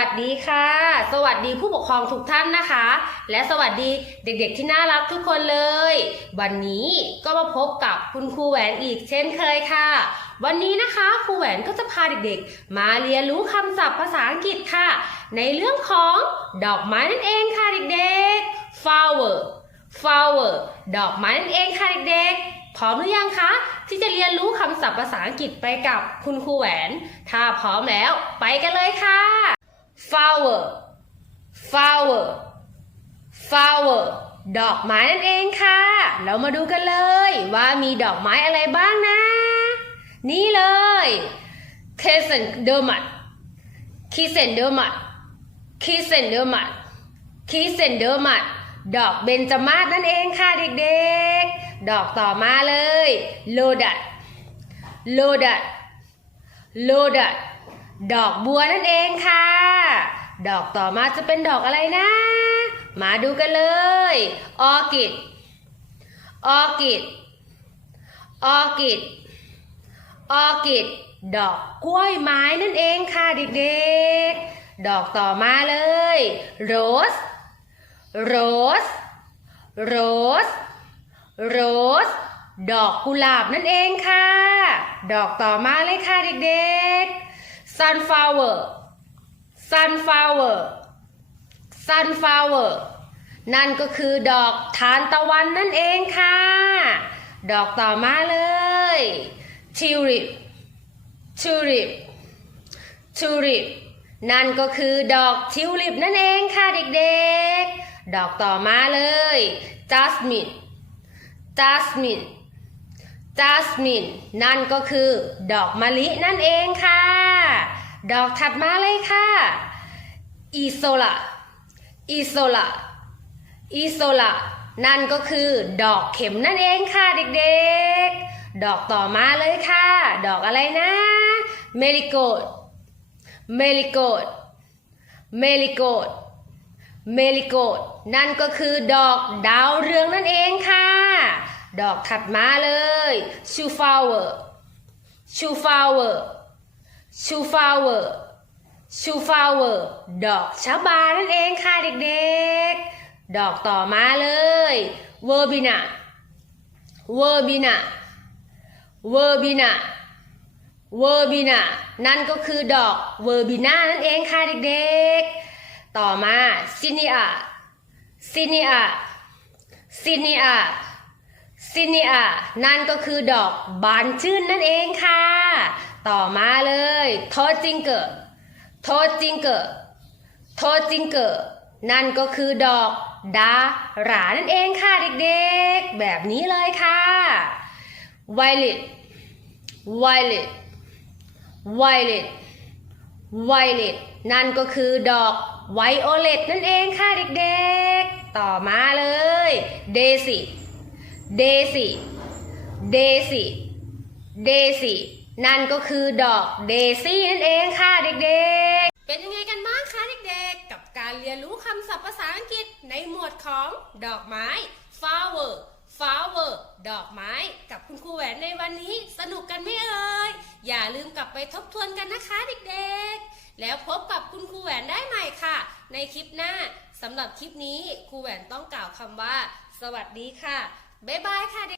ัสดีค่ะ สวัสดีผู้ปกครองทุกท่านนะคะ และสวัสดีเด็กๆที่น่ารักทุกคนเลย วันนี้ก็มาพบกับคุณครูแหวนอีกเช่นเคยค่ะ วันนี้นะคะครูแหวนก็จะพาเด็กๆ มาเรียนรู้คำศัพท์ภาษาอังกฤษค่ะ ในเรื่องของดอกไม้นั่นเองค่ะเด็กๆ flower flower ดอกไม้นั่นเองค่ะเด็กๆพร้อมหรือยังคะ ที่จะเรียนรู้คำศัพท์ภาษาอังกฤษไปกับคุณครูแหวน ถ้าพร้อมแล้วไปกันเลยค่ะ flower flower flower ดอกไม้นั่นเองค่ะ เรามาดูกันเลยว่ามีดอกไม้อะไรบ้างนะ นี่เลย c h r y s a n t h e m u m c h r y s a n t h e m u m c h r y s a n t h e m u m c h r y s a n t h e m u m ดอกเบญจมาศนั่นเองค่ะเด็กๆ ดอกต่อมาเลย โลดัดโลดัดโลดัด ดอกบัวนั่นเองค่ะ ดอกต่อมาจะเป็นดอกอะไรนะ มาดูกันเลย ออร์คิดออร์คิดออร์คิดออร์คิดดอกกล้วยไม้นั่นเองค่ะเด็กๆ ดอกต่อมาเลย โรส โรส โรส โรส ดอกกุหลาบนั่นเองค่ะ ดอกต่อมาเลยค่ะเด็กๆ sunflower sunflower sunflower นั่นก็คือดอกทานตะวันนั่นเองค่ะ ดอกต่อมาเลย tulip tulip tulip นั่นก็คือดอกทิวลิปนั่นเองค่ะเด็กๆ ดอกต่อมาเลย jasmine jasmine jasmine นั่นก็คือดอกมะลินั่นเองค่ะ ดอกถัดมาเลยค่ะ isola isola isola นั่นก็คือ ดอกเข็มนั่นเองค่ะเด็กๆ ดอกต่อมาเลยค่ะ ดอกอะไรนะ marigold marigold marigold marigold นั่นก็คือดอกดาวเรืองนั่นเองค่ะ ดอกถัดมาเลย shoe flower shoe flower shoe flower shoe flower ดอกชะบานั่นเองค่ะเด็กๆ ดอกต่อมาเลย verbena verbena verbena เวอร์บินานั่นก็คือดอกเวอร์บินานั่นเองค่ะเด็กๆ ต่อมาซินีอาซินีอาซินีอาซินีอานั่นก็คือดอกบานชื่นนั่นเองค่ะ ต่อมาเลยโทจิงเกอร์โทจิงเกอร์โทจิงเกอร์นั่นก็คือดอกดาหรานั่นเองค่ะเด็กๆ แบบนี้เลยค่ะไวเลตไวเลต violet violet นั่นก็คือดอกไวโอเลตนั่นเองค่ะเด็กๆ ต่อมาเลย daisy daisy daisy daisy นั่นก็คือดอก daisy นั่นเองค่ะเด็กๆ เป็นยังไงกันบ้างคะเด็กๆ กับการเรียนรู้คำศัพท์ภาษาอังกฤษในหมวดของดอกไม้ flower flower ดอกไม้ กับคุณครูแหวนในวันนี้สนุกกันไหมเอ่ย อย่าลืมกลับไปทบทวนกันนะคะเด็กๆ แล้วพบกับคุณครูแหวนได้ใหม่ค่ะ ในคลิปหน้าสำหรับคลิปนี้ครูแหวนต้องกล่าวคำว่า สวัสดีค่ะ บ๊ายบายค่ะเด็ก